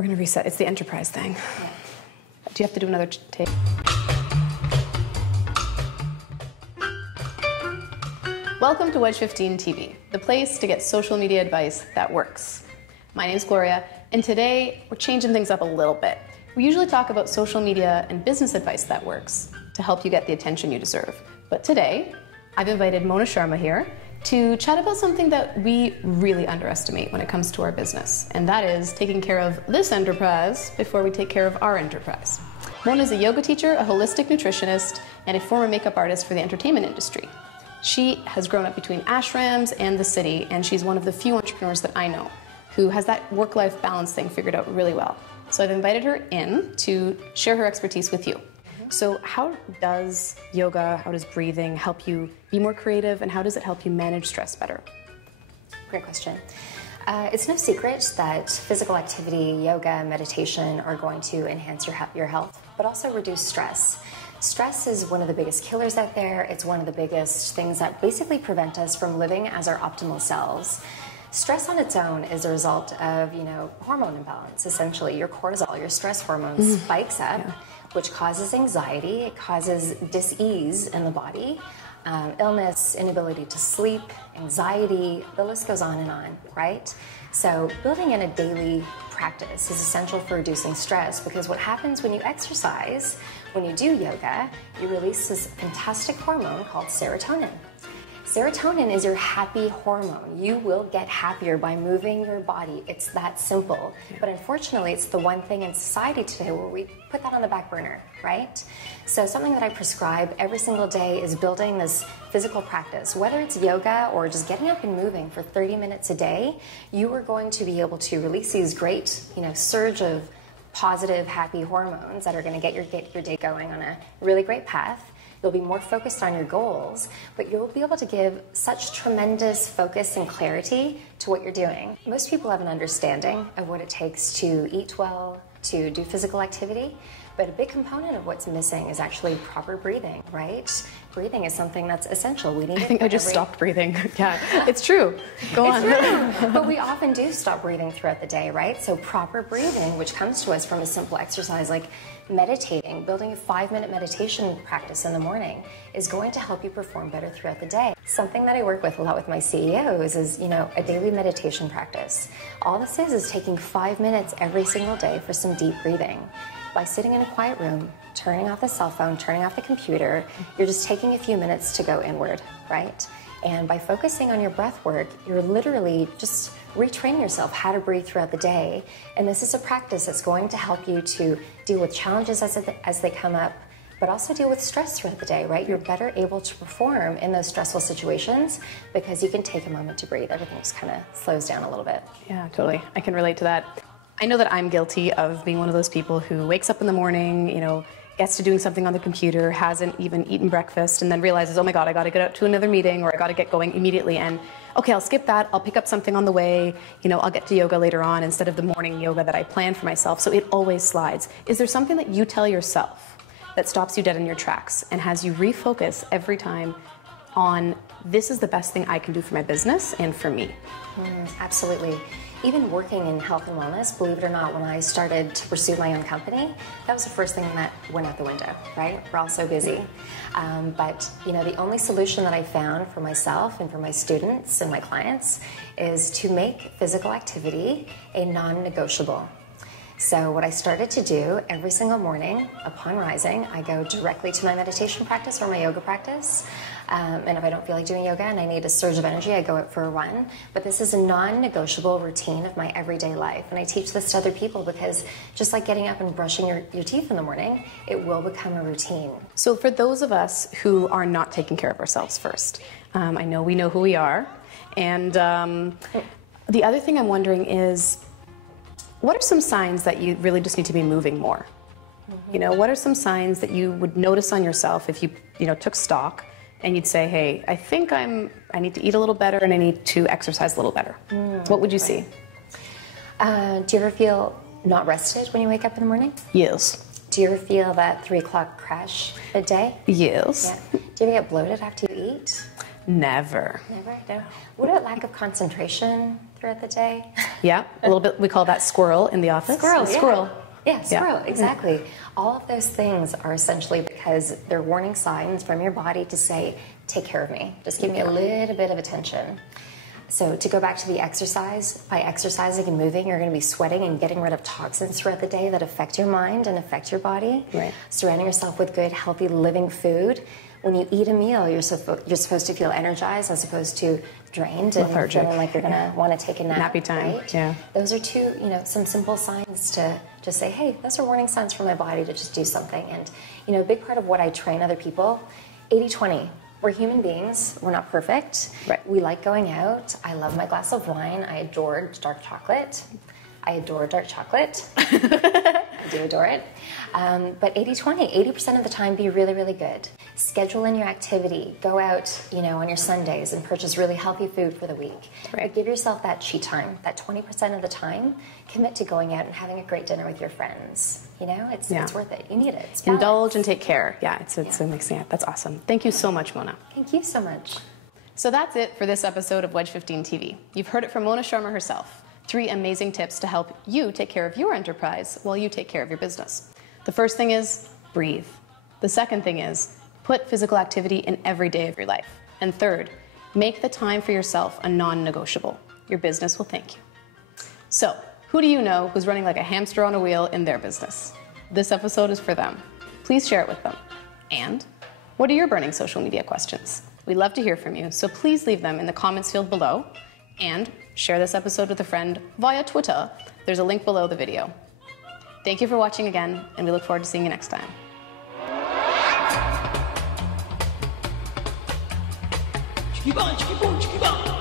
We're going to reset. It's the enterprise thing. Yeah. Do you have to do another take? Welcome to Wedge 15 TV, the place to get social media advice that works. My name's Gloria, and today we're changing things up a little bit. We usually talk about social media and business advice that works to help you get the attention you deserve. But today, I've invited Mona Sharma here to chat about something that we really underestimate when it comes to our business, and that is taking care of this enterprise before we take care of our enterprise. Mona is a yoga teacher, a holistic nutritionist, and a former makeup artist for the entertainment industry. She has grown up between ashrams and the city, and she's one of the few entrepreneurs that I know who has that work-life balance thing figured out really well. So I've invited her in to share her expertise with you. So how does yoga, how does breathing help you be more creative, and how does it help you manage stress better? Great question. It's no secret that physical activity, yoga, meditation are going to enhance your health, but also reduce stress. Stress is one of the biggest killers out there. It's one of the biggest things that basically prevent us from living as our optimal selves. Stress on its own is a result of, hormone imbalance, essentially. Your cortisol, your stress hormone spikes up, which causes anxiety. It causes dis-ease in the body, illness, inability to sleep, anxiety, the list goes on, right? So building in a daily practice is essential for reducing stress, because what happens when you exercise, when you do yoga, you release this fantastic hormone called serotonin. Serotonin is your happy hormone. You will get happier by moving your body. It's that simple. But unfortunately, it's the one thing in society today where we put that on the back burner, right? So something that I prescribe every single day is building this physical practice. Whether it's yoga or just getting up and moving for 30 minutes a day, you are going to be able to release these great, surge of positive, happy hormones that are going to get your day going on a really great path. You'll be more focused on your goals, but you'll be able to give such tremendous focus and clarity to what you're doing. Most people have an understanding of what it takes to eat well, to do physical activity, but a big component of what's missing is actually proper breathing, right? Breathing is something that's essential. We need I think I just stopped breathing. Yeah, it's true. Go on. It's true. But we often do stop breathing throughout the day, right? So proper breathing, which comes to us from a simple exercise like meditating, building a 5-minute meditation practice in the morning is going to help you perform better throughout the day. Something that I work with a lot with my CEOs is, a daily meditation practice. All this is taking 5 minutes every single day for some deep breathing. By sitting in a quiet room, turning off the cell phone, turning off the computer, you're just taking a few minutes to go inward, right? And by focusing on your breath work, you're literally just retraining yourself how to breathe throughout the day. And this is a practice that's going to help you to deal with challenges as they come up, but also deal with stress throughout the day, right? You're better able to perform in those stressful situations because you can take a moment to breathe. Everything just kind of slows down a little bit. Yeah, totally. I can relate to that. I know that I'm guilty of being one of those people who wakes up in the morning, gets to doing something on the computer, hasn't even eaten breakfast, and then realizes, oh my God, I got to get out to another meeting, or I got to get going immediately. And okay, I'll skip that. I'll pick up something on the way. I'll get to yoga later on instead of the morning yoga that I planned for myself. So it always slides. Is there something that you tell yourself that stops you dead in your tracks and has you refocus every time on this is the best thing I can do for my business and for me? Absolutely. Even working in health and wellness, believe it or not, when I started to pursue my own company, that was the first thing that went out the window, right? We're all so busy. But the only solution that I found for myself and for my students and my clients is to make physical activity a non-negotiable. So what I started to do every single morning upon rising, I go directly to my meditation practice or my yoga practice. And if I don't feel like doing yoga and I need a surge of energy, I go out for a run. But this is a non-negotiable routine of my everyday life. And I teach this to other people because just like getting up and brushing your teeth in the morning, it will become a routine. So for those of us who are not taking care of ourselves first, I know we know who we are. And the other thing I'm wondering is, what are some signs that you really just need to be moving more? What are some signs that you would notice on yourself if you took stock and you'd say, hey, I think I need to eat a little better and I need to exercise a little better? What would you see? Do you ever feel not rested when you wake up in the morning? Yes. Do you ever feel that 3 o'clock crash a day? Yes. Yeah. Do you ever get bloated after you eat? Never. Never? No. What about lack of concentration throughout the day. Yeah, a little bit. We call that squirrel in the office. Squirrel, yeah. Squirrel. Yeah, squirrel, exactly. All of those things are essentially because they're warning signs from your body to say, take care of me. Just give me a little bit of attention. So to go back to the exercise, by exercising and moving, you're going to be sweating and getting rid of toxins throughout the day that affect your mind and affect your body. Right. Surrounding yourself with good, healthy, living food. When you eat a meal, you're supposed to feel energized as opposed to drained and lethargic. feeling like you're going to want to take a nap. Nappy time, right? yeah. Those are two, some simple signs to just say, hey, those are warning signs for my body to just do something. And, a big part of what I train other people, 80-20. We're human beings. We're not perfect. Right. We like going out. I love my glass of wine. I adore dark chocolate. I do adore it. But 80-20, 80% of the time, be really, really good. Schedule in your activity. Go out, on your Sundays and purchase really healthy food for the week. Right. But give yourself that cheat time. That 20% of the time, commit to going out and having a great dinner with your friends. It's worth it. You need it. It's balance. Indulge and take care. Yeah, it's a mixing it. That's awesome. Thank you so much, Mona. Thank you so much. So that's it for this episode of Wedge 15 TV. You've heard it from Mona Sharma herself. 3 amazing tips to help you take care of your enterprise while you take care of your business. The first thing is breathe. The second thing is put physical activity in every day of your life. And third, make the time for yourself a non-negotiable. Your business will thank you. So, who do you know who's running like a hamster on a wheel in their business? This episode is for them. Please share it with them. And what are your burning social media questions? We'd love to hear from you, so please leave them in the comments field below. And share this episode with a friend via Twitter. There's a link below the video. Thank you for watching again, and we look forward to seeing you next time. Chicky bun, chicky boom, chicky bun.